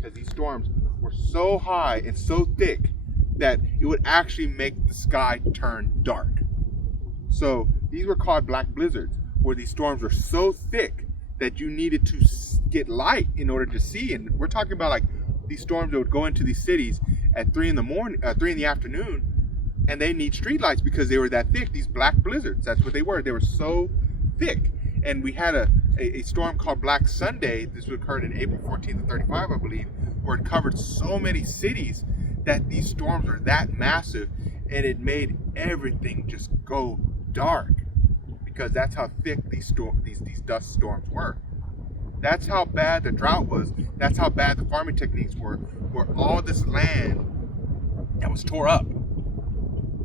because these storms were so high and so thick that it would actually make the sky turn dark. So these were called black blizzards, where these storms were so thick that you needed to get light in order to see. And we're talking about like these storms that would go into these cities at 3 in the afternoon, and they need streetlights because they were that thick. These black blizzards, that's what they were. They were so thick. And we had a storm called Black Sunday. This occurred in April 14th of 35, I believe, where it covered so many cities that these storms were that massive, and it made everything just go dark, because that's how thick these dust storms were. That's how bad the drought was. That's how bad the farming techniques were, where all this land that was tore up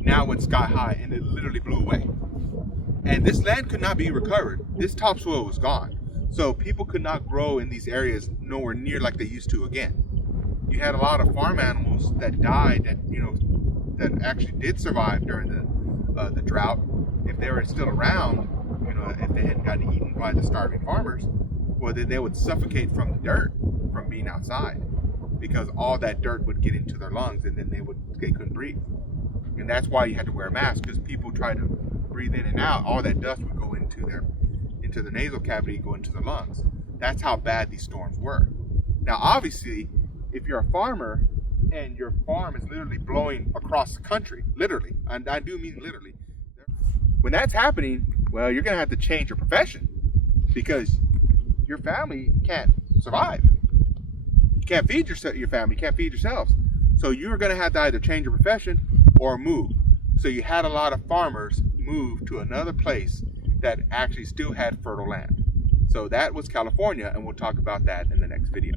now went sky high, and it literally blew away. And this land could not be recovered. This topsoil was gone. So people could not grow in these areas nowhere near like they used to again. You had a lot of farm animals that died that actually did survive during the drought. If they were still around, if they hadn't gotten eaten by the starving farmers, well, then they would suffocate from the dirt from being outside, because all that dirt would get into their lungs, and then they couldn't breathe. And that's why you had to wear a mask, because people try to breathe in and out. All that dust would go into the nasal cavity, go into the lungs. That's how bad these storms were. Now, obviously, if you're a farmer and your farm is literally blowing across the country, literally, and I do mean literally, when that's happening, well, you're gonna have to change your profession, because your family can't survive. You can't feed your family, you can't feed yourselves. So you're gonna have to either change your profession or move. So you had a lot of farmers move to another place that actually still had fertile land. So that was California, and we'll talk about that in the next video.